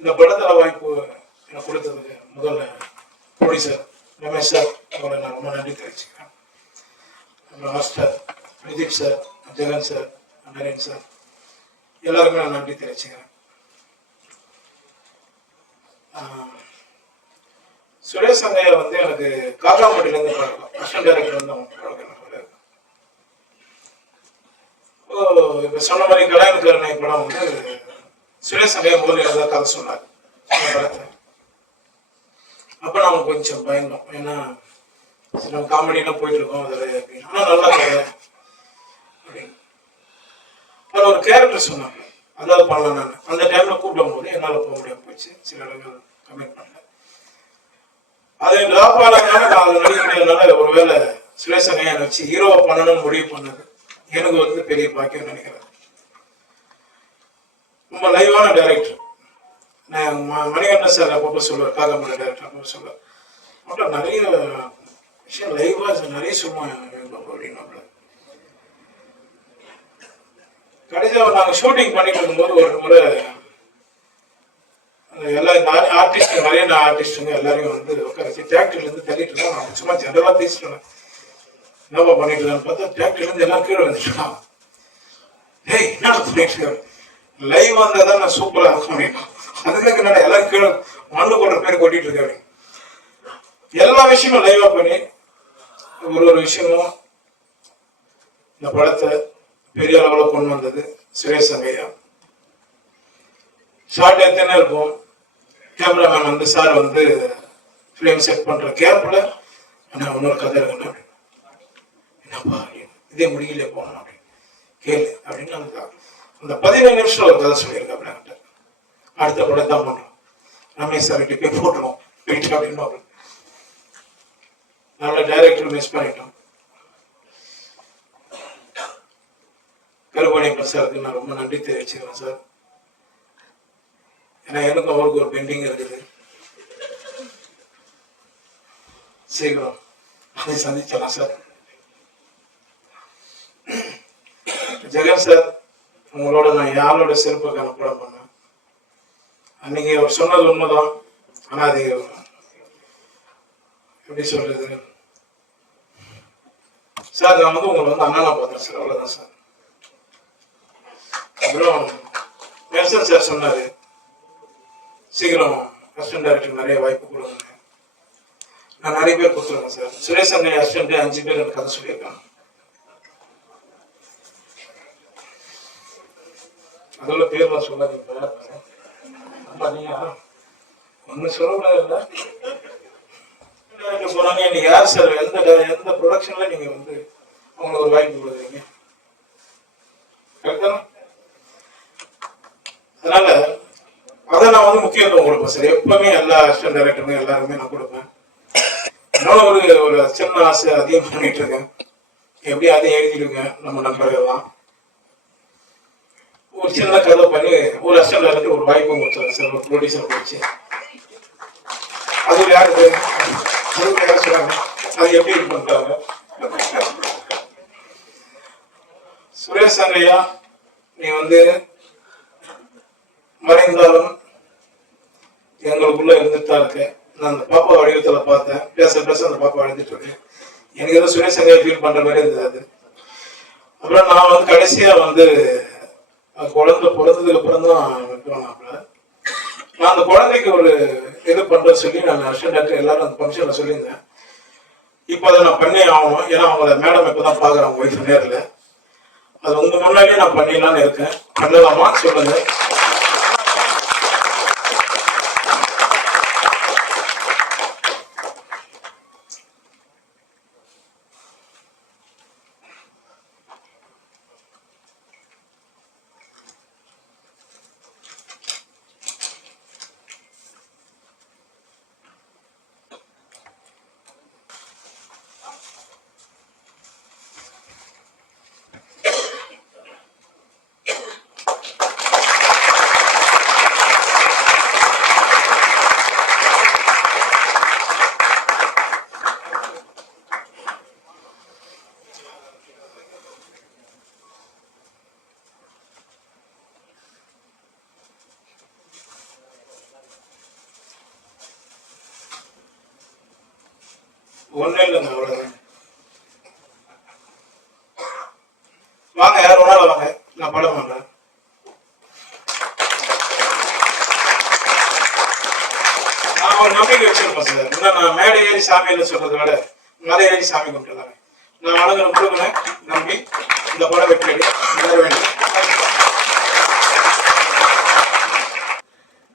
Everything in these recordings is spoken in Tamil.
இந்த படத்துல வாய்ப்பு எனக்கு கொடுத்ததுக்கு முதல்ல ப்ரொடியூசர் ரமேஷ் சார் அவங்களை நான் ரொம்ப நன்றி தெரிவிச்சுக்கிறேன். Master Pradeep sir, Jagan sir, Naren sir எல்லாருக்குமே நான் நன்றி தெரிவிச்சுக்கிறேன். சுரேஷ் சங்கையா வந்து எனக்கு காக்காம்பட்டிலேருந்து பழக்கம், அசிஸ்டன்ட் டைரக்டர் வந்து அவங்க பழக்கம். இப்போ சொன்ன மாதிரி கல்யாணக்காரனை படம் வந்து சுரேஷ் சங்கையா முதல்ல ஏதாவது கதை சொன்னார் படத்தை. அப்போ நம்ம கொஞ்சம் பயந்தோம், ஏன்னா சில காமெடியெல்லாம் போயிட்டு இருக்கோம் அதில் அப்படின்னு. ஆனால் நல்லா கதை அப்படின்னு அதில் ஒரு கேரக்டர் சொன்னாங்க, அதாவது பண்ணலாம். நான் அந்த டைமில் கூப்பிடும் போது என்னால் போக முடியாமல் போயிடுச்சு, சில இடங்கள் கமிட் பண்ணேன். அதை ட்ராப் ஆனாங்க, நான் அதை நடிக்க முடியாதனால ஒருவேளை சுரேஷ் சங்கையா வச்சு ஹீரோவை பண்ணணும்னு முடிவு பண்ணது எனக்கு வந்து பெரிய பாக்கியம் நினைக்கிறேன். ரொம்ப லைவான டைரக்டர். நான் மணிகண்டன் சார் அப்பப்போ சொல்லுவார், காகமலை டைரக்டர் அப்பப்போ சொல்லுவார், மட்டும் நிறைய விஷயம் லைவா நிறைய சொல்லுவாங்க அப்படின்னு. கடைசியாக நாங்கள் ஷூட்டிங் பண்ணிட்டு இருக்கும்போது ஒரு முறை எல்லா ஆர்டிஸ்ட் நிறைய ஆர்டிஸ்டுங்க எல்லாரையும் வந்து உட்காந்து டிராக்டர்லேருந்து தள்ளிட்டு இருக்கோம். நான் சும்மா ஜெனரலாக பேசிட்டேன், என்னப்பா பண்ணிட்டு இருக்கான்னு பார்த்தா டிராக்டர்லேருந்து எல்லாம் கீழே வந்துட்டான். ஏய் என்ன பண்ணிட்டு இருக்காரு, லைவ் வந்தால் தான் நான் சூப்பராக இருக்க முடியும், அதுக்கு என்னடா எல்லாரும் கீழே மண்ணு போடுற பேர் கொட்டிட்டு இருக்காரு. எல்லா விஷயமும் லைவா பண்ணி ஒரு விஷயமும் இந்த படத்தை பெரிய அளவில் கொண்டு வந்தது சுரேஷ் சங்கையா. ஷார்ட் எத்தனை இருக்கும், கேமராமேன் வந்து சார் வந்து ஃபிலிம் செட் பண்ற கேப்ல என்ன இன்னொரு கதை இருக்குன்னு, என்னப்பா இதே முடியல போகணும் அப்படின்னு கேளு அப்படின்னு அந்த 15 நிமிஷம் ஒரு கதை சொல்லியிருக்காப்ல. அடுத்த படம் தான் பண்றோம், ரமேஷ் சார் போய் போட்டுருவோம் போயிட்டு அப்படின்னு. நல்ல டைரக்டர் மிஸ் பண்ணிட்டோம். கருபாணி பிரசாருக்கு நான் ரொம்ப நன்றி தெரிவிச்சுக்கிறேன் சார். ஏன்னா எனக்கும் அவருக்கு ஒரு பெண்டிங் இருக்குது, சீக்கிரம் அதை சந்திச்சலாம் சார். ஜெகன் சார், உங்களோட நான் யாரோட சிறப்புக்கான படம் பண்ணேன். அன்னைக்கு அவர் சொன்னது உண்மைதான், ஆனா அது எப்படி சொல்றது சார், நான் வந்து உங்களை வந்து அண்ணனா பார்த்தேன் சார், அவ்வளவுதான் சார். அப்புறம் நெல்சன் சார் சொன்னாரு, சீக்கிரம் அசிஸ்டன்ட் டைரக்டர் நிறைய வாய்ப்பு கொடுங்க. நான் நிறைய பேர் கொடுத்துருக்கேன் சார். சுரேஷ் சங்கையா அசிஸ்டன்ட் 5 பேர் எனக்கு கதை சொல்லியிருக்காங்க. அதோட பேர்லாம் சொல்லாதீங்க, நீங்க ஒன்னும் சொல்லக்கூடாது. போனாங்க இன்னைக்கு யார் சார் எந்த ப்ரொடக்ஷன்ல நீங்க வந்து அவங்களுக்கு ஒரு வாய்ப்பு கொடுக்குறீங்க, கரெக்டா? அதனால அதை நான் வந்து முக்கியத்துவம் கொடுப்பேன் சார். எப்பவுமே எல்லா அசிஸ்டன்ட் டைரக்டருமே எல்லாருமே நான் கொடுப்பேன். என்னோட ஒரு சின்ன ஆசை அதிகம் பண்ணிட்டு இருக்கேன், எப்படி அதையும் எழுதிடுங்க நம்ம நண்பர்கள்லாம். ஒரு சின்ன கதை பண்ணி ஒரு அசிஸ்டன்ட் டைரக்டர் ஒரு வாய்ப்பு கொடுத்தாரு சார், ஒரு ப்ரொடியூசர் போச்சு. அது யாருக்கு யார் சொல்றாங்க, அது எப்படி இது பண்றாங்க. சுரேஷ் சங்கையா, நீ வந்து மறைந்தாலும் எங்களுக்குள்ள இருந்துட்டு தான் இருக்க. நான் அந்த பாப்பா வடிவத்துல பார்த்தேன், பேச அந்த பாப்பா அழுதுட்டு இருக்கேன். எனக்கு ஏதோ சுரேஷ் சங்கையா ஃபீல் பண்ற மாதிரி இருந்தது அது. அப்புறம் நான் வந்து கடைசியா வந்து குழந்தை பிறந்ததுக்கு அப்புறம் தான் விட்டுவாங்க. நான் அந்த குழந்தைக்கு ஒரு இது பண்றது சொல்லி நான் அசிஸ்டன்ட் டைரக்டர் எல்லாரும் அந்த ஃபங்க்ஷன்ல சொல்லியிருந்தேன். இப்போ அதை நான் பண்ணி ஆகணும், ஏன்னா அவங்கள மேடம் இப்பதான் பாக்குறாங்க ஒய்ஃப் நேரில். அது உங்க முன்னாடியே நான் பண்ணிடலான்னு இருக்கேன், பண்ணலாமா சொல்லுங்க. ஒன்றும் இல்லைங்க, அவ்வளோதான். வாங்க, யார் வேணாலும் வாங்க, நான் படம் பண்ணுறேன். நான் ஒரு நம்பிக்கை வச்சிருப்பேன் சார். இன்னும் நான் மேடை ஏறி சாமின்னு சொல்றதை விட மலை ஏறி சாமி கும்பிட்டுலாங்க. நான் வணங்குற முருகனை நம்பி இந்த படம் வெற்றி வர வேண்டும்.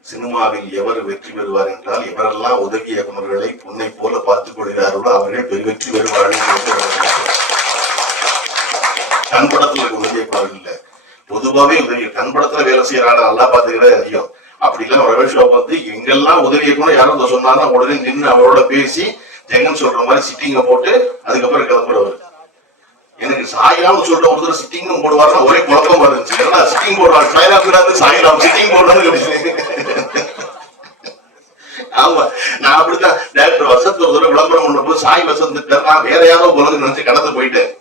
சினிமாவில் எவர் வெற்றி பெறுவார் என்றால், எவரெல்லாம் உதவி இயக்குநர்களை பொன்னை போல பார்த்துக் கொள்கிறார்களோ அவர்கள் வெற்றி பெறுவார்கள். தன் படத்துல உதவி இயக்குநர்கள் இல்ல, பொதுவாவே உதவி தன் படத்துல வேலை செய்யறாங்க நல்லா பாத்துக்கிறதே அதிகம். அப்படி இல்ல ரமேஷ் பாபு வந்து எங்கெல்லாம் உதவி இயக்குனர் யாரும் சொன்னாலும் உடனே நின்று அவரோட பேசி ஜெகன் சொல்ற மாதிரி சிட்டிங்க போட்டு அதுக்கப்புறம் கிளம்புறவர். எனக்கு சாயிராம் சொல்ற ஒருத்தர் சிட்டிங்கும் போடுவாருன்னா ஒரே குழப்பமா இருந்துச்சு. ஏன்னா சிட்டிங் போடுறாங்க, சாயிராம் சிட்டிங் போடுறான்னு. ஆமா, நான் அப்படித்தான் டேரக்டர் வசந்த் ஒரு தடவை விளம்பரம் பண்ணும்போது சாய் வசந்த் நான் வேற யாரோ போலன்னு நினைச்சு கடந்து போயிட்டேன்.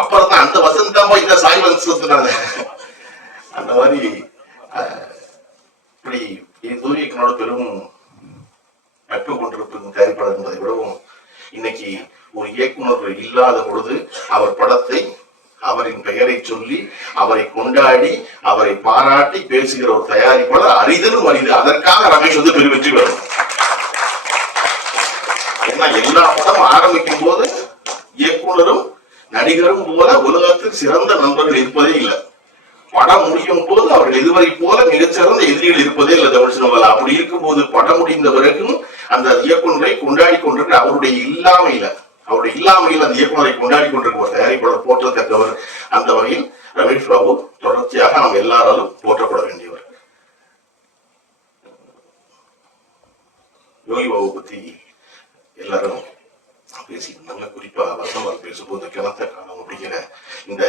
அப்புறம் தான் அந்த வசந்த் தான் போய் இந்த சாய் வசந்த்னாங்க. அந்த மாதிரி இப்படி சூரியக்கனோட பெரும் நட்பு கொண்டிருக்கும் தயாரிப்பாளர் என்பதை விடவும் இன்னைக்கு ஒரு இயக்குனர் இல்லாத பொழுது அவர் படத்தை அவரின் பெயரை சொல்லி அவரை கொண்டாடி அவரை பாராட்டி பேசுகிற ஒரு தயாரிப்பாளர் அரிதலும் அரிது. அதற்காக ரமேஷ் வந்து பெரு வெற்றி பெறும். ஏன்னா எல்லா படம் ஆரம்பிக்கும் போது இயக்குனரும் நடிகரும் போல உலகத்தில் சிறந்த நண்பர்கள் இருப்பதே இல்லை. படம் முடியும் போது அவர்கள் இதுவரை போல மிகச்சிறந்த எதிரிகள் இருப்பதே இல்லை தமிழ் சினிமாவில். அப்படி இருக்கும் போது படம் முடிந்த பிறகும் அந்த இயக்குனரை கொண்டாடி கொண்டிருக்கிற அவருடைய இல்லாமையில அந்த இயக்குனரை கொண்டாடி கொண்டிருக்கிற ஒரு தயாரிப்பாளர் போற்றத்தக்கவர். அந்த வகையில் ரமேஷ் பாபு தொடர்ச்சியாக நாம் எல்லாராலும் போற்றப்பட வேண்டியவர். யோகி பாபு பத்தி எல்லாரும் பேசியிருந்தாங்க. குறிப்பா வசந்தம் பேசும்போது கிணத்த காலம் அப்படிங்கிற இந்த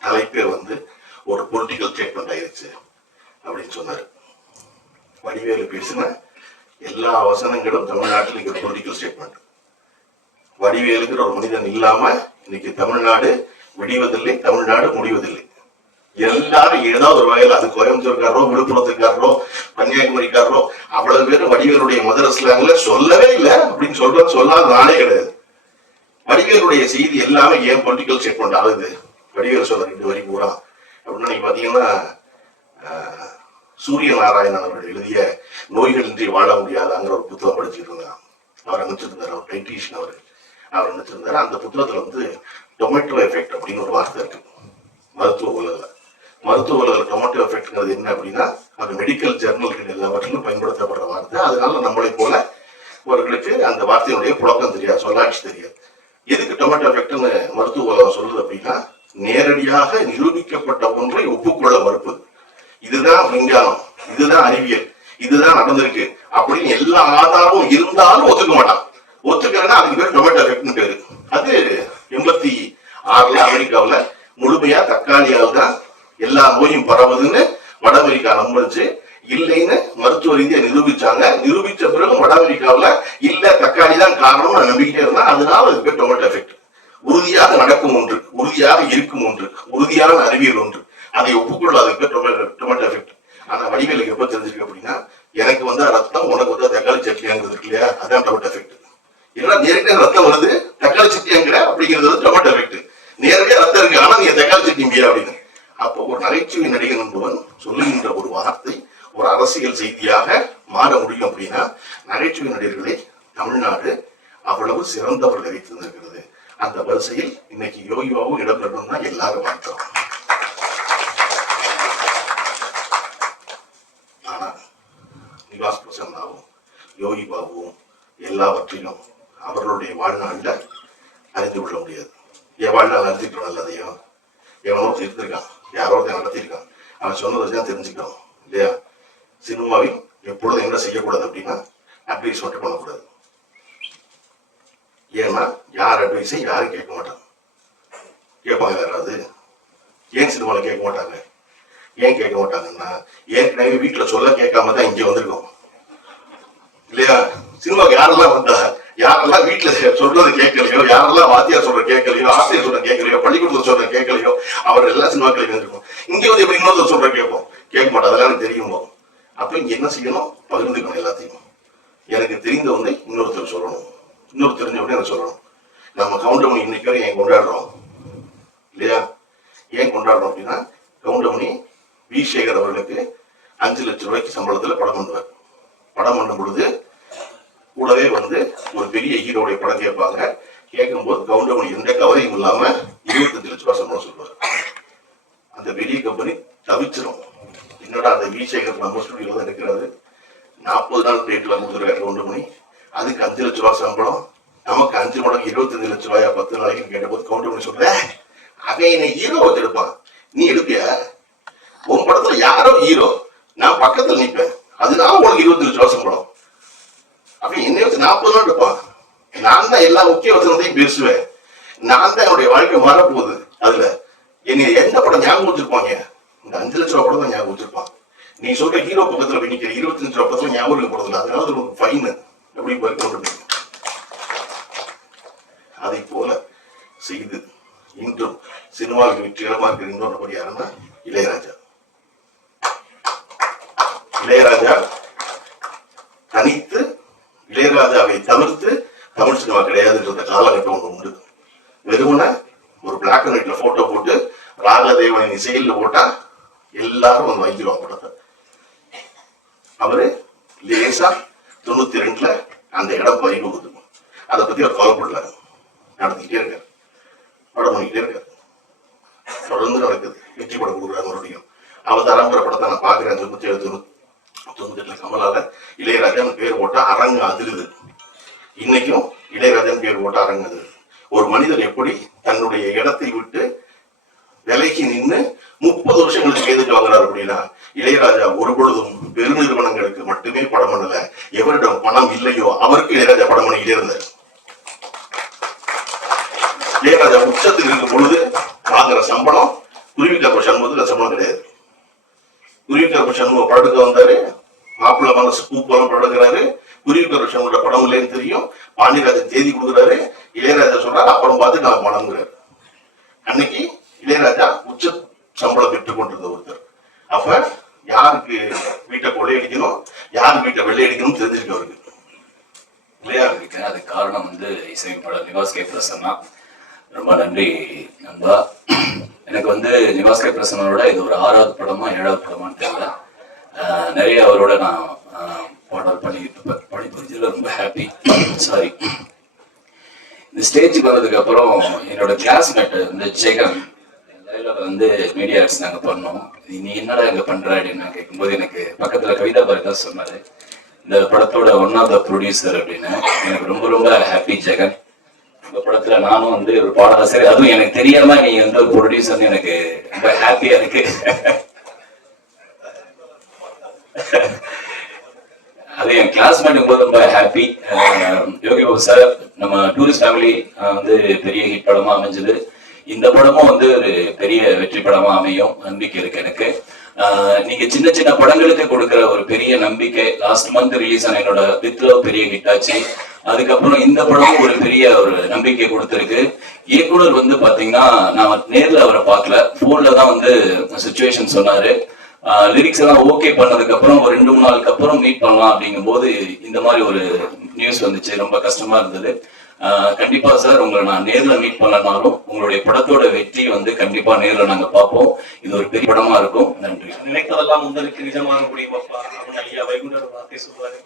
தலைப்பே வந்து ஒரு பொலிட்டிக்கல் ஸ்டேட்மெண்ட் ஆயிடுச்சு அப்படின்னு சொன்னாரு. வடிவேலு பேசின எல்லா வசனங்களும் தமிழ்நாட்டில் இங்க பொலிட்டிக்கல் ஸ்டேட்மெண்ட். வடிவேலுங்கிற ஒரு மனிதன் இல்லாம இன்னைக்கு தமிழ்நாடு விடிவதில்லை, தமிழ்நாடு முடிவதில்லை. எல்லாரும் ஏதாவது ஒரு வகையில், அது கோயம்புத்தூர்காரரோ விழுப்புரத்துக்காரரோ கன்னியாகுமரிக்காரரோ அவ்வளவு பேரும் வடிவேலுடைய மதர் ஸ்லாங்ல சொல்லவே இல்லை அப்படின்னு சொல்லாத நாளே கிடையாது. வடிவேலுடைய செய்தி எல்லாமே ஏன் பொலிட்டிக்கல் ஸ்டேட்மெண்ட் ஆகுது? வடிவேலு சொல்ற 2 வரி பூரா அப்படின்னா நீங்க பாத்தீங்கன்னா சூரிய நாராயணன் அவர்கள் எழுதிய நோய்களின்றி வாழ முடியாதாங்கிற ஒரு புத்தகம் படிச்சுட்டு இருந்தாங்க. அவர் நினைச்சிருந்தாரு, அவர் டைட்டீஷியன் அவர் நினைச்சிருந்தாரு. அந்த புத்தகத்துல வந்து டொமேட்டோ எஃபெக்ட் அப்படின்னு ஒரு வார்த்தை இருக்கு மருத்துவ உலகில். டொமேட்டோ எஃபெக்ட்ங்கிறது என்ன அப்படின்னா, அது மெடிக்கல் ஜர்னல்கள் எல்லாவற்றிலும் பயன்படுத்தப்படுற வார்த்தை. அதனால நம்மளை போல அவர்களுக்கு அந்த வார்த்தையினுடைய புழக்கம் தெரியாது, சொல்லாட்சி தெரியாது. எதுக்கு டொமேட்டோ எஃபெக்ட்னு மருத்துவ உலகம் சொல்லுது அப்படின்னா, நேரடியாக நிரூபிக்கப்பட்ட ஒன்றை ஒப்புக்கொள்ள மறுப்பது. இதுதான் விஞ்ஞானம், இதுதான் அறிவியல், இதுதான் நடந்திருக்கு அப்படின்னு எல்லா ஆதாரமும் இருந்தாலும் ஒத்துக்க மாட்டான். ஒத்துக்கிறேன்னா அதுக்கு பேர் டொமேட்டோ எஃபெக்ட்னு பேரு. அது 86 அமெரிக்காவில் முழுமையா தக்காளியால் தான் எல்லா நோயும் பரவுதுன்னு வட அமெரிக்கா நம்பிச்சு இல்லைன்னு மருத்துவ ரீதியா நிரூபிச்சாங்க. நிரூபிச்ச பிறகு வட அமெரிக்காவில் இல்ல தக்காளி தான் காரணம் நம்பிக்கிட்டே இருந்தா, அதனால அதுக்கு பேர் டொமேட்டோ எஃபெக்ட். உறுதியாக நடக்கும் ஒன்று, உறுதியாக இருக்கும் ஒன்று, உறுதியான அறிவியல் ஒன்று, அதை ஒப்புக்கொள்ளாதுக்கு டொமேட்டோ எஃபெக்ட். ஆனா வடிவேலுக்கு எப்ப தெரிஞ்சிருக்கு அப்படின்னா, எனக்கு வந்தா ரத்தம், உனக்கு வந்தா தக்காளி சட்னிங்கிறது இருக்கு இல்லையா, அதான் டொமேட்டோ எஃபெக்ட். ஏன்னா நேரடியாக ரத்தம் வருது, தக்காளி சட்னிங்கிற அப்படிங்கிறது வந்து டொமேட்டோ எஃபெக்ட். நேரடியாக ரத்தம் இருக்கு, ஆனா நீங்க தக்காளி சட்னிங்கியா அப்படின்னு. அப்போ ஒரு நகைச்சுவை நடிகன் என்பவன் சொல்லுகின்ற ஒரு வார்த்தை ஒரு அரசியல் செய்தியாக மாற முடியும் அப்படின்னா, நகைச்சுவை நடிகர்களை தமிழ்நாடு அவ்வளவு சிறந்தவர்களை வைத்திருந்திருக்கிறது. அந்த வரிசையில் இன்னைக்கு யோகி பாபு இடம்பெறணும் தான் எல்லாரும் பார்த்தோம். ஆனா நிவாஸ் பிரசன்னாவும் யோகி பாபுவும் எல்லாவற்றையும் அவர்களுடைய வாழ்நாள்ல அறிந்து கொள்ள முடியாது. என் வாழ்நாள் அறிஞ்சிட்டோம் நல்லதையும் எவனோ இருந்திருக்கான், யாரோ நடத்திருக்கான், அவன் சொன்னதை தான் தெரிஞ்சுக்கணும் இல்லையா? சினிமாவில் எப்பொழுதும் என்ன செய்யக்கூடாது அப்படின்னா, அட்வைஸ் மட்டும் பண்ணக்கூடாது. ஏன்னா யார் அட்வைஸை யாரும் கேட்க மாட்டாங்க. கேட்பாங்க யாராவது? ஏன் சினிமாவில் கேட்க மாட்டாங்க? ஏன் கேட்க மாட்டாங்கன்னா, ஏற்கனவே வீட்டுல சொல்ல கேட்காம தான் இங்க வந்திருக்கோம் இல்லையா? சினிமாவுக்கு யாரெல்லாம் வந்தா, யாரெல்லாம் வீட்டுல சொல்றது கேட்கலையோ, யாரெல்லாம் வாத்தியார் சொல்ற கேட்கலையோ, ஆசிரியர் சொல்ற கேட்கலையோ, பள்ளிக்கூடத்துல சொல்ற கேட்கலையோ, அவர் எல்லாம் சினிமாக்களுக்கு வந்திருக்கோம். இங்க வந்து எப்படி இன்னொருத்தர் சொல்ற கேட்போம்? கேட்க மாட்டோம். அதெல்லாம் எனக்கு தெரியுமோ. அப்ப இங்க என்ன செய்யணும்? பகிர்ந்துக்கணும் எல்லாத்தையும். எனக்கு தெரிந்த ஒன்றை இன்னொருத்தர் சொல்லணும். இன்னொரு தெரிஞ்ச உடனே என்ன சொல்லணும், நம்ம கவுண்டமணி இன்னைக்கு வரை ஏன் கொண்டாடுறோம் இல்லையா? ஏன் கொண்டாடுறோம் அப்படின்னா, கவுண்டமணி வி சேகர் அவர்களுக்கு 5 லட்சம் ரூபாய்க்கு சம்பளத்துல படம் பண்ணுவார். படம் பண்ணும் பொழுது கூடவே வந்து ஒரு பெரிய ஹீரோடைய படம் கேட்பாங்க. கேட்கும்போது கவுண்டமணி எந்த கவலையும் இல்லாம 25 லட்சம் ரூபாய் சம்பளம் சொல்லுவார். அந்த பெரிய கம்பெனி தவிச்சிரும். என்னடா அந்த வி சேகர் நம்ம ஸ்டுடியோல தான் இருக்கிறது, 40 நாள் டேட்ல கொடுத்துருக்காரு கவுண்டமணி, அதுக்கு 5 லட்சம் ரூபாய் சம்பளம், நமக்கு 5 மடங்கு 25 லட்சம் ரூபாயா 10 நாளைக்கு கேட்டபோது கவுண்டமணி சொல்ற, அவன் என்னை ஹீரோ வச்சிருப்பான், நீ எடுப்பியா? உன் படத்துல யாரோ ஹீரோ, நான் பக்கத்துல நிப்பேன், அதுதான் உனக்கு 25 லட்சம் ரூபாய் சம்பளம். அவன் என்னை வச்சு 40 நாள் எடுப்பான், நான் தான் எல்லா முக்கிய வசனத்தையும் பேசுவேன், நான் தான் என்னுடைய வாழ்க்கை மாறப்போகுது. அதுல என்னை எந்த படம் ஞாபகம் வச்சிருப்பாங்க? இந்த 5 லட்சம் ரூபாய் படம் தான் ஞாபகம் வச்சிருப்பான். நீ சொல்ற ஹீரோ பக்கத்துல போய் நிக்கிற 25 லட்சம் ரூபாய் படத்துல ஞாபகம் இருக்க போறதில்ல, அதனால அது ஒரு ஃபைன் எப்படி போயிருக்க. அதை போல செய்து இன்றும் சினிமாவுக்கு வெற்றிகரமா இருக்கிற இன்னொரு நபர் யாருன்னா இளையராஜா. இளையராஜா தனித்து, இளையராஜாவை தவிர்த்து தமிழ் சினிமா கிடையாதுன்ற காலகட்டம் ஒன்று உண்டு. வெறுமன ஒரு பிளாக் அண்ட் ஒயிட்ல போட்டோ போட்டு ராகதேவனின் இசையில் போட்டா எல்லாரும் வந்து வாங்கிடுவாங்க படத்தை. அவரு லேசா 92ல அந்த இடம் பறிகொடுது. அதை பத்தி அவர் கவலைப்படல, நடத்திக்கிட்டே இருக்காரு, படம் பண்ணிக்கிட்டே இருக்காரு, தொடர்ந்து நடக்குது. வெற்றி படம் கொடுக்குறாங்க மறுபடியும். அவதாரங்கிற படத்தை நான் பாக்குறேன். 97 கமலால இளையராஜா பேர் போட்டா அரங்கு அதிருது. இன்னைக்கும் இளையராஜா பேர் போட்டா அரங்கு அதிருது. ஒரு மனிதர் எப்படி தன்னுடைய இடத்தை விட்டு விலைக்கு நின்று 30 வருஷங்களுக்கு எதிர்த்து வாங்குறாரு அப்படின்னா, இளையராஜா ஒரு பொழுதும் பெருநிறுவனங்களுக்கு மட்டுமே படம் பண்ணல. எவரிடம் பணம் இல்லையோ அவருக்கு இளையராஜா படம் பண்ணிக்கிட்டே இருந்தார். இளையராஜா உச்சத்துக்கு இருக்கும் பொழுது வாங்குற சம்பளம் குருவிக்கர் சண்முகத்துல சம்பளம் கிடையாது. குருவிக்கர் சண்முகம் படத்துக்கு வந்தாரு, மாப்பிள்ள மனசு பூப்பெல்லாம் படுக்கிறாரு, குருவிக்கர் சண்முக படம் இல்லைன்னு தெரியும், பாண்டியராஜன் தேதி கொடுக்குறாரு, இளையராஜா சொல்றாரு அப்புறம் பார்த்து நான் பணம்ங்கிறாரு. அன்னைக்கு இளையராஜா உச்ச சம்பளம் பெற்றுக் கொண்டிருந்த ஒருத்தர். அப்ப யாருக்கு வீட்டை கொள்ளையடிக்கணும், யாரு வீட்டை வெள்ளையடிக்கணும் தெரிஞ்சிருக்கு அவருக்கு இல்லையா? அதுக்கு காரணம் வந்து இசையமைப்பாளர் நிவாஸ் கே பிரசன்னா. ரொம்ப நன்றி நண்பா. எனக்கு வந்து நிவாஸ் கே பிரசன்னோட இது ஒரு 6வது படமா 7வது படமான்னு தெரியல. நிறைய அவரோட நான் பாடல் பணிபுரிஞ்சதுல ரொம்ப ஹாப்பி. சாரி, இந்த ஸ்டேஜுக்கு வந்ததுக்கு அப்புறம் என்னோட கிளாஸ்மேட் வந்து ஜெகன் வந்து மீடியா ஆர்ட்ஸ் நாங்க பண்ணோம். நீ என்னடா இங்க பண்ற அப்படின்னு நான் கேட்கும்போது எனக்கு பக்கத்துல கவிதா பாரதி தான் சொன்னாரு, இந்த படத்தோட ஒன் ஆஃப் த ப்ரொடியூசர் அப்படின்னு. எனக்கு ரொம்ப ரொம்ப ஹாப்பி ஜெகன். இந்த படத்துல நானும் வந்து ஒரு பாடலாசிரியர், அதுவும் எனக்கு தெரியாம நீ வந்து ஒரு ப்ரொடியூசர்னு எனக்கு ரொம்ப ஹாப்பியா இருக்கு. அது என் கிளாஸ்மேட்டுக்கு போது ரொம்ப ஹாப்பி. யோகி பாபு சார், நம்ம டூரிஸ்ட் ஃபேமிலி வந்து பெரிய ஹிட் படமா அமைஞ்சது. இந்த படமும் வந்து ஒரு பெரிய வெற்றி படமா அமையும் நம்பிக்கை இருக்கு எனக்கு. நீங்க சின்ன சின்ன படங்களுக்கு கொடுக்கிற ஒரு பெரிய நம்பிக்கை. லாஸ்ட் மந்த் ரிலீஸ் ஆன என்னோட வித் லவ் பெரிய ஹிட் ஆச்சு. அதுக்கப்புறம் இந்த படமும் ஒரு பெரிய ஒரு நம்பிக்கை கொடுத்திருக்கு. இயக்குனர் வந்து பாத்தீங்கன்னா நான் நேர்ல அவரை பார்க்கல, போன்ல தான் வந்து சிச்சுவேஷன் சொன்னாரு. லிரிக்ஸ் எல்லாம் ஓகே பண்ணதுக்கு அப்புறம் ஒரு 2-3 நாளுக்கு அப்புறம் மீட் பண்ணலாம் அப்படிங்கும் போது இந்த மாதிரி ஒரு நியூஸ் வந்துச்சு. ரொம்ப கஷ்டமா இருந்தது. கண்டிப்பா சார், உங்களை நான் நேர்ல மீட் பண்ணனாலும் உங்களுடைய படத்தோட வெற்றி வந்து கண்டிப்பா நேர்ல நாங்க பார்ப்போம். இது ஒரு பெரிய படமா இருக்கும். நன்றி. நினைத்ததெல்லாம் உங்களுக்கு நிஜமாக முடியும் அப்பா அப்படின்னு ஐயா வைகுண்டர் வார்த்தை சொல்லுவாரு.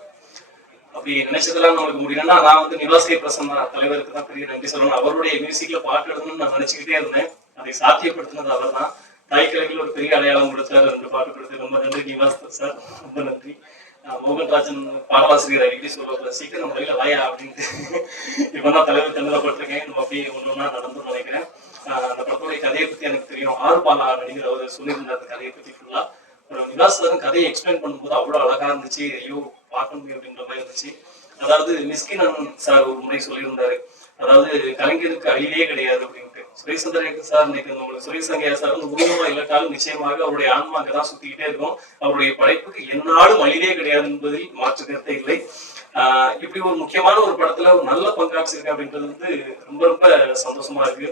அப்படி நினைச்சதெல்லாம் நம்மளுக்கு முடியலன்னா நான் வந்து நிவாஸ் கே பிரசன்னா தலைவருக்கு தான் பெரிய நன்றி சொல்லணும். அவருடைய மியூசிக்ல பாட்டு எழுதணும்னு நான் நினைச்சுக்கிட்டே இருந்தேன். அதை சாத்தியப்படுத்தினது அவர் தான். தாய்க்கிழமையில் ஒரு பெரிய அடையாளம் கொடுத்தாரு, 2 பாட்டு கொடுத்து. ரொம்ப நன்றி நிவாஸ் சார், ரொம்ப நன்றி. மோகன்ராஜன் பாடலாசிரியர் அடிக்கடி சொல்லுவாங்க, சீக்கிரம் முறையில வாயா அப்படின்ட்டு. இப்பதான் தலைவர் கண்ணில் போட்டிருக்கேன். நம்ம அப்படியே ஒன்றா நடந்து நினைக்கிறேன். அந்த படத்துடைய கதையை பத்தி எனக்கு தெரியும். ஆர்பாலா நடிகர் அவர் சொல்லியிருந்தார் அந்த கதையை பத்தி ஃபுல்லா. ஒரு நிவாஸ் சார் கதையை எக்ஸ்பிளைன் பண்ணும்போது அவ்வளவு அழகா இருந்துச்சு. ஐயோ பார்க்க முடியும் அப்படின்ற மாதிரி இருந்துச்சு. அதாவது மிஸ்கின் சார் ஒரு முறை சொல்லியிருந்தாரு, அதாவது கலைஞருக்கு அழிவே கிடையாது அப்படின்ட்டு. சுரேசந்திரன் சார் இன்னைக்கு உங்களுக்கு சுரேசங்கையா சார் வந்து உருவமா இல்லாட்டாலும் நிச்சயமாக அவருடைய ஆன்மா அங்கதான் சுத்திக்கிட்டே இருக்கும். அவருடைய படைப்புக்கு எந்நாளும் அழிவே கிடையாது என்பதில் மாற்று கருத்தே இல்லை. இப்படி ஒரு முக்கியமான ஒரு படத்துல ஒரு நல்ல பங்காற்றிருக்கேன் அப்படின்றது வந்து ரொம்ப ரொம்ப சந்தோஷமா இருக்கு.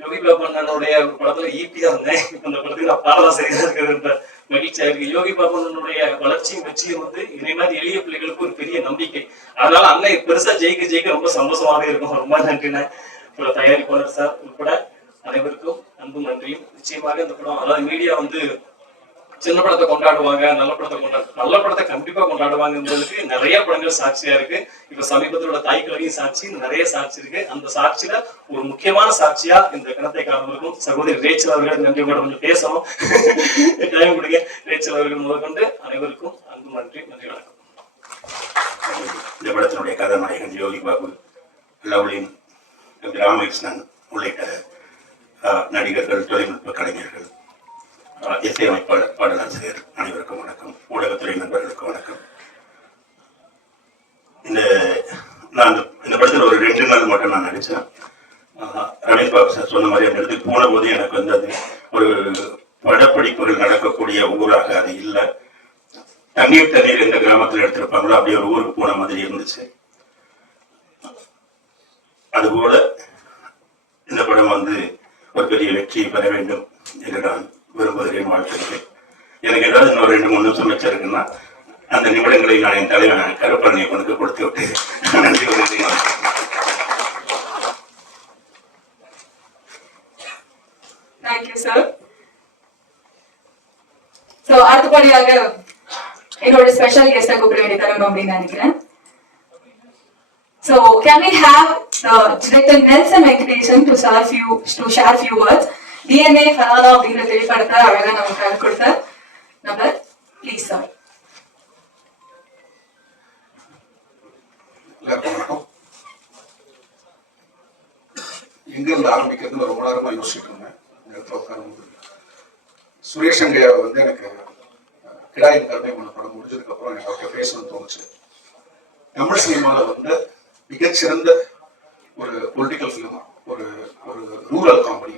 யோகி பாபு அண்ணனுடைய ஒரு படத்துல ஈபியா இருந்தேன். இப்ப இந்த படத்துக்கு நான் பாடலாசிரியரா இருக்கிறது மகிழ்ச்சியா இருக்கு. யோகி பாபு அண்ணனுடைய வளர்ச்சியும் வெற்றியும் வந்து இதே மாதிரி எளிய பிள்ளைகளுக்கு ஒரு பெரிய நம்பிக்கை. அதனால அண்ணன் பெருசா ஜெயிக்க ரொம்ப சந்தோஷமாவே இருக்கும். ரொம்ப நன்றிண்ணே. தயாரிப்பாளர் சார் உட்பட அனைவருக்கும் அன்பும் நன்றியும். நிச்சயமாக இந்த படம், அதாவது மீடியா வந்து சின்ன படத்தை கொண்டாடுவாங்க, நல்ல படத்தை கண்டிப்பா கொண்டாடுவாங்கன்றதுக்கு நிறைய படங்கள் சாட்சியா இருக்கு. இப்ப சமீபத்தோட தாய்க்கிழமையும் சாட்சி, நிறைய சாட்சி இருக்கு. அந்த சாட்சியில ஒரு முக்கியமான சாட்சியா இந்த கணத்தை காரணங்களுக்கும் சகோதரி ரேச்சல் அவர்கள் நன்றி கூட கொஞ்சம் பேசணும். டைம் கொடுங்க. ரேச்சல் அவர்கள் முதற்கொண்டு அனைவருக்கும் அன்பு நன்றி. வணக்கம். இந்த படத்தினுடைய கதாநாயகன் யோகி பாபு, லவ்லின், ராமகிருஷ்ணன் உள்ளிட்ட நடிகர்கள், தொழில்நுட்ப கலைஞர்கள், இசையமைப்பாளர், பாடலாசிரியர் அனைவருக்கும் வணக்கம். ஊடகத்துறை நண்பர்களுக்கு வணக்கம். நான் இந்த படத்தில் ஒரு 2 நாள் மட்டும் நான் நடித்தேன். ரமேஷ் பாபு சார் சொன்ன மாதிரி அந்த இடத்துக்கு போன போது எனக்கு வந்து அது ஒரு படப்பிடிப்புகள் நடக்கக்கூடிய ஊராக அது இல்லை. தண்ணீர் எந்த கிராமத்தில் எடுத்திருப்பாங்களோ அப்படி ஒரு ஊருக்கு போன மாதிரி இருந்துச்சு. அதுபோல இந்த படம் வந்து ஒரு பெரிய வெற்றியை பெற வேண்டும் என்று நான் விரும்புகிறேன், வாழ்த்துக்கிறேன். எனக்கு ஏதாவது இன்னொரு 2-3 நிமிஷம் மிச்சம் இருக்குன்னா அந்த நிமிடங்களை நான் என் தலைவன் கருப்பரணியை கொண்டு கொடுத்து விட்டு நன்றி வருகிறேன். Thank you sir. ஸோ அடுத்தபடியாக என்னோட ஸ்பெஷல் கெஸ்டை கூப்பிட வேண்டிய தருணம் அப்படின்னு நினைக்கிறேன். So can we have director Nelson Venkatesan to share few words? DNA Falala அப்படிங்கிற திரைப்படத்தை அழகா நமக்கு கொடுத்த நபர், ப்ளீஸ் சார். எல்லாருக்கும் வணக்கம். எங்க இருந்து ஆரம்பிக்கிறது ரொம்ப நேரமா யோசிச்சுட்டு இருந்தேன். இந்த இடத்துல உட்காரும்போது சுரேஷ் அங்கையா வந்து எனக்கு கிடாயின் கருணை பண்ண படம் முடிஞ்சதுக்கு அப்புறம் எனக்கு அவர்கிட்ட பேசணும்னு தோணுச்சு. தமிழ் சினிமாவில் வந்து மிகச்சிறந்த ஒரு பொலிட்டிக்கல் ஃபிலிம், ஒரு ரூரல் காமெடி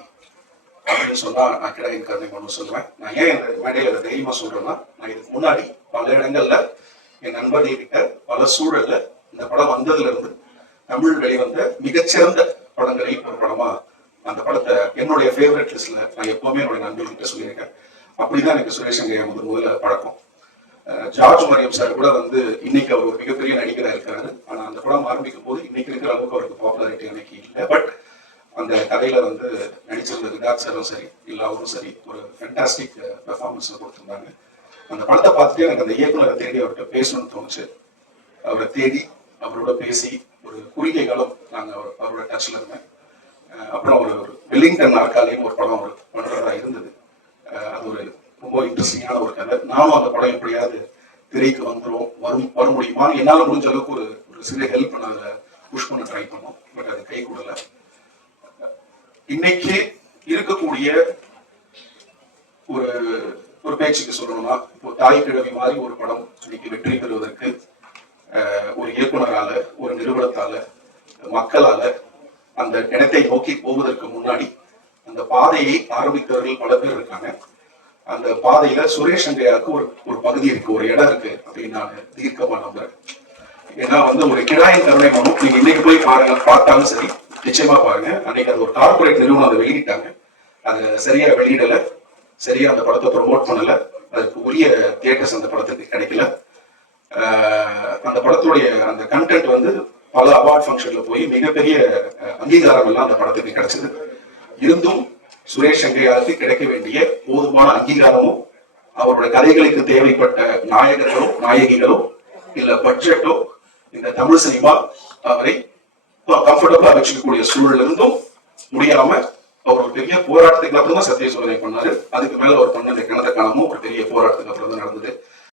அப்படின்னு சொன்னா நான் கிடாயின் கருணை பண்ண சொல்லுவேன். நான் ஏன் இந்த மேடையில தைரியமா சொல்றேன்னா, நான் இதுக்கு முன்னாடி பல இடங்கள்ல என் நண்பர்கள் கிட்ட பல சூழல்ல இந்த படம் வந்ததுல இருந்து தமிழ் வெளிவந்த மிகச்சிறந்த படங்களில் ஒரு படமா அந்த படத்தை என்னுடைய ஃபேவரட் லிஸ்ட்ல நான் எப்பவுமே என்னுடைய நண்பர்கிட்ட சொல்லியிருக்கேன். அப்படிதான் எனக்கு சுரேஷ் அங்கையா முதல்ல பழக்கம். ஜார்ஜ் மரியம் சார் கூட வந்து இன்னைக்கு அவர் ஒரு மிகப்பெரிய நடிகராக இருக்காரு. ஆனா அந்த படம் ஆரம்பிக்கும் போது இன்னைக்கு இருக்கிற அளவுக்கு அவருக்கு பாப்புலாரிட்டி அன்னைக்கு இல்லை. பட் அந்த கதையில வந்து நடிச்சிருந்த விகாத் சாரும் சரி, எல்லாரும் சரி, ஒரு ஃபேண்டாஸ்டிக் பெர்ஃபார்மன்ஸ் கொடுத்துருந்தாங்க. அந்த படத்தை பார்த்துட்டு எனக்கு அந்த இயக்குனரை தேடி அவர்கிட்ட பேசணும்னு தோணுச்சு. அவரை தேடி அவரோட பேசி ஒரு குறுகிய காலம் நாங்கள் அவரோட டச்ல இருந்தேன். அப்புறம் ஒரு வெல்லிங்டன் நாற்காலின்னு ஒரு படம் அவர் பண்றதா இருந்தது. அது ஒரு ரொம்ப இன்ட்ரெஸ்டிங்கான ஒரு கதை. நானும் அந்த படம் எப்படியாவது திரைக்கு வர முடியுமான்னு என்னால் முடிஞ்ச அளவுக்கு ஒரு சிறிய ஹெல்ப் நான் அதை புஷ் பண்ண ட்ரை பண்ணோம். பட் அது கை கூடல. இன்னைக்கு இருக்கக்கூடிய ஒரு பேச்சுக்கு சொல்லணும்னா, இப்போ தாய் கிழவி மாதிரி ஒரு படம் இன்னைக்கு வெற்றி பெறுவதற்கு ஒரு இயக்குனரால, ஒரு நிறுவனத்தால, மக்களால அந்த இடத்தை நோக்கி போவதற்கு முன்னாடி அந்த பாதையை ஆரம்பித்தவர்கள் பல பேர் இருக்காங்க. அந்த பாதையில சுரேஷ் அங்கையாவுக்கு ஒரு பகுதி இருக்கு, ஒரு இடம் இருக்கு அப்படின்னு நான் தீர்க்கமா நம்புறேன். ஏன்னா வந்து ஒரு கிடாயின் கருணை மனு நீங்க இன்னைக்கு போய் பாருங்க, பார்த்தாலும் சரி, நிச்சயமா பாருங்க. அன்னைக்கு அது ஒரு கார்பரேட் நிறுவனம் அதை வெளியிட்டாங்க. அதை சரியா வெளியிடல, சரியா அந்த படத்தை ப்ரொமோட் பண்ணல, அதுக்கு உரிய தியேட்டர்ஸ் அந்த படத்துக்கு கிடைக்கல. அந்த படத்துடைய அந்த கண்டென்ட் வந்து பல அவார்ட் ஃபங்க்ஷன்ல போய் மிகப்பெரிய அங்கீகாரம் எல்லாம் அந்த படத்துக்கு கிடைச்சது. இருந்தும் சுரேஷ் அங்கையாருக்கு கிடைக்க வேண்டிய போதுமான அங்கீகாரமும், அவருடைய கதைகளுக்கு தேவைப்பட்ட நாயகர்களோ நாயகிகளோ இல்ல பட்ஜெட்டோ இந்த தமிழ் சினிமா அவரை கம்ஃபர்டபுளா வச்சுக்கக்கூடிய சூழல் இருந்தும் முடியாம அவர் ஒரு பெரிய போராட்டத்துக்கு அப்புறம் தான் சத்திய சோதனை பண்ணாரு. அதுக்கு மேல அவர் பண்ண இந்த கிணத்த காலமும் ஒரு பெரிய போராட்டத்துக்கு அப்புறம் தான் நடந்தது.